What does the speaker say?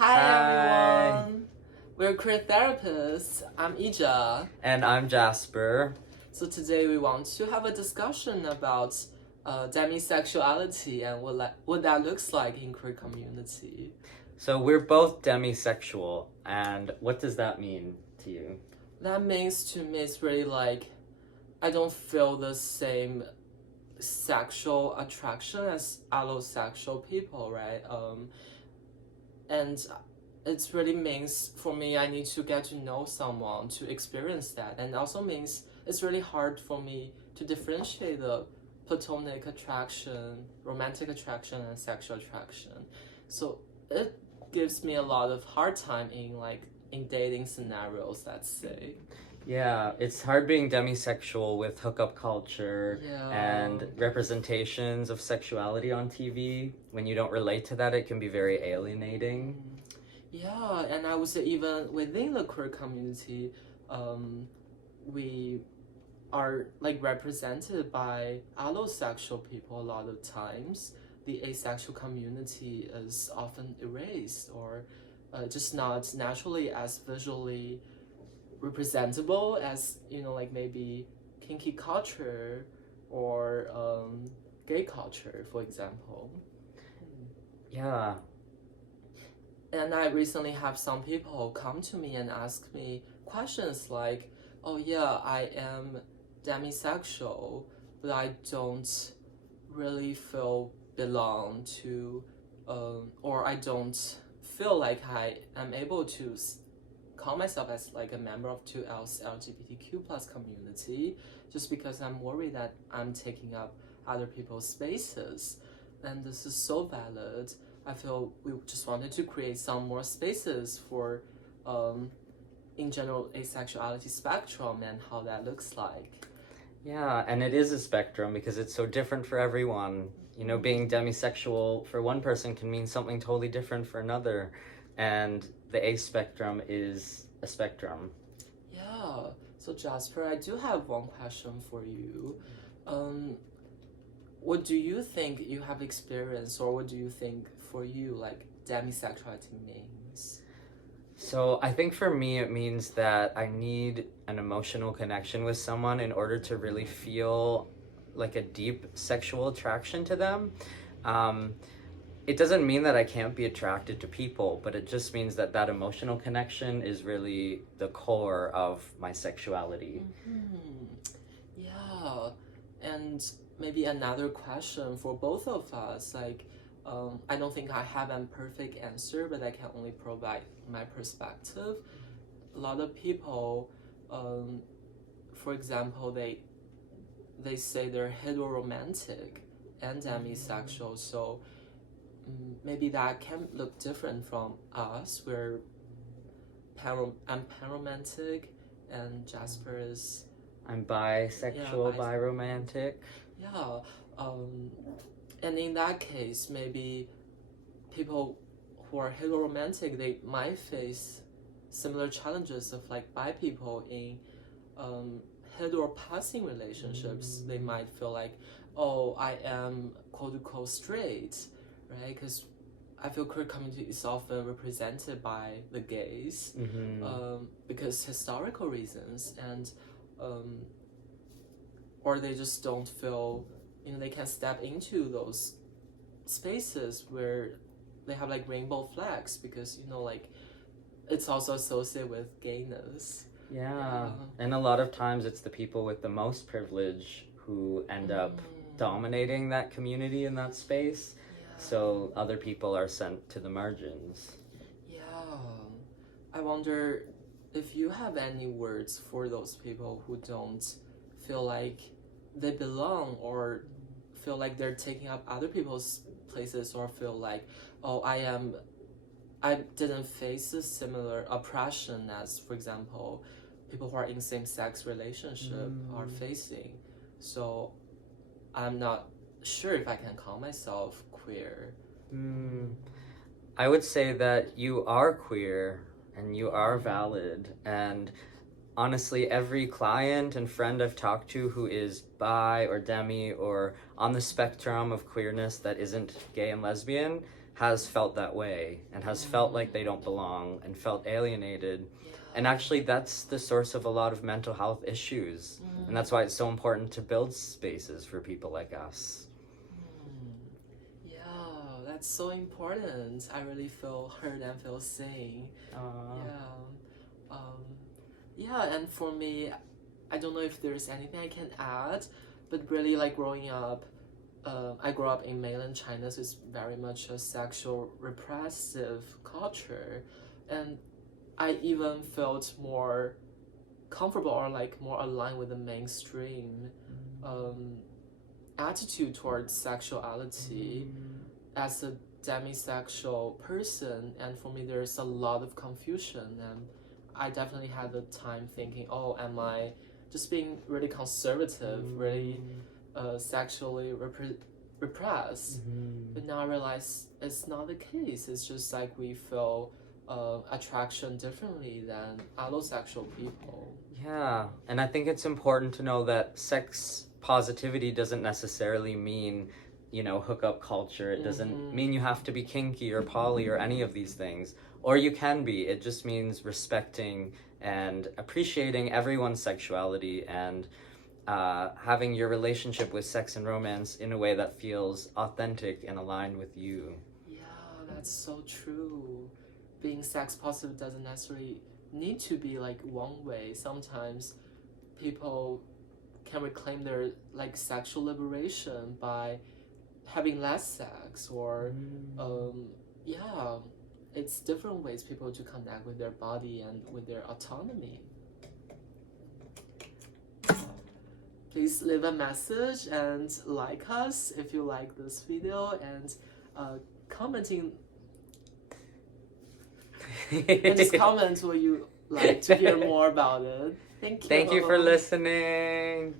Hi Hi. everyone! We're queer therapists. I'm Ija. And I'm Jasper. So today we want to have a discussion about demisexuality and what that looks like in queer community. So we're both demisexual, and what does that mean to you? That means to me it's really like I don't feel the same sexual attraction as allosexual people, right? And it really means for me I need to get to know someone to experience that, and also means it's really hard for me to differentiate the platonic attraction, romantic attraction, and sexual attraction. So it gives me a lot of hard time in dating scenarios, let's say. Yeah, it's hard being demisexual with hookup culture Yeah. and representations of sexuality on TV. When you don't relate to that, it can be very alienating. Yeah, and I would say even within the queer community, we are like represented by allosexual people a lot of times. The asexual community is often erased or just not naturally as visually representable as, like maybe kinky culture or gay culture, for example. Yeah. And I recently have some people come to me and ask me questions like, oh yeah, I am demisexual, but I don't really feel belong to, or I don't feel like I am able to call myself as like a member of 2L's LGBTQ plus community, just because I'm worried that I'm taking up other people's spaces. And this is so valid. I feel we just wanted to create some more spaces for, in general, asexuality spectrum and how that looks like. Yeah, and it is a spectrum because it's so different for everyone. Being demisexual for one person can mean something totally different for another. And the ACE spectrum is a spectrum. Yeah. So Jasper, I do have one question for you. What do you think you have experienced, or what do you think for you like demisexuality means? So I think for me, it means that I need an emotional connection with someone in order to really feel like a deep sexual attraction to them. It doesn't mean that I can't be attracted to people, but it just means that that emotional connection is really the core of my sexuality. Mm-hmm. Yeah, and maybe another question for both of us, like, I don't think I have a perfect answer, but I can only provide my perspective. A lot of people, for example, they say they're heteroromantic and demisexual, so maybe that can look different from us. I'm panromantic, and Jasper is I'm bisexual, yeah, biromantic. yeah. And in that case, maybe people who are heteroromantic, they might face similar challenges of like bi people in hetero passing relationships. They might feel like, oh, I am quote unquote straight, right? Because I feel queer community is often represented by the gays, because historical reasons, and or they just don't feel they can step into those spaces where they have like rainbow flags, because like it's also associated with gayness. Yeah, and a lot of times it's the people with the most privilege who end up dominating that community in that space. So other people are sent to the margins. Yeah. I wonder if you have any words for those people who don't feel like they belong, or feel like they're taking up other people's places, or feel like, oh, I didn't face a similar oppression as, for example, people who are in same-sex relationship are facing. So I'm not sure if I can call myself queer. I would say that you are queer and you are valid, and honestly, every client and friend I've talked to who is bi or demi or on the spectrum of queerness that isn't gay and lesbian has felt that way and has felt like they don't belong and felt alienated. Yeah. And actually, that's the source of a lot of mental health issues. And that's why it's so important to build spaces for people like us. Yeah, that's so important. I really feel heard and feel seen. Yeah. Yeah, and for me, I don't know if there's anything I can add, but really, like, growing up, I grew up in mainland China, so it's very much a sexual repressive culture, and I even felt more comfortable or like more aligned with the mainstream attitude towards sexuality as a demisexual person. And for me, there's a lot of confusion, and I definitely had the time thinking, oh, am I just being really conservative, really sexually repressed? But now I realize it's not the case. It's just like we feel attraction differently than allosexual people. Yeah, and I think it's important to know that sex positivity doesn't necessarily mean, you know, hookup culture. It doesn't mean you have to be kinky or poly or any of these things. Or you can be. It just means respecting and appreciating everyone's sexuality and having your relationship with sex and romance in a way that feels authentic and aligned with you. Yeah, that's so true. Being sex positive doesn't necessarily need to be like one way. Sometimes people can reclaim their like sexual liberation by having less sex, or yeah, it's different ways people to connect with their body and with their autonomy. Please leave a message and like us if you like this video, and commenting and just comment what you like to hear more about it. Thank you. Thank you for listening.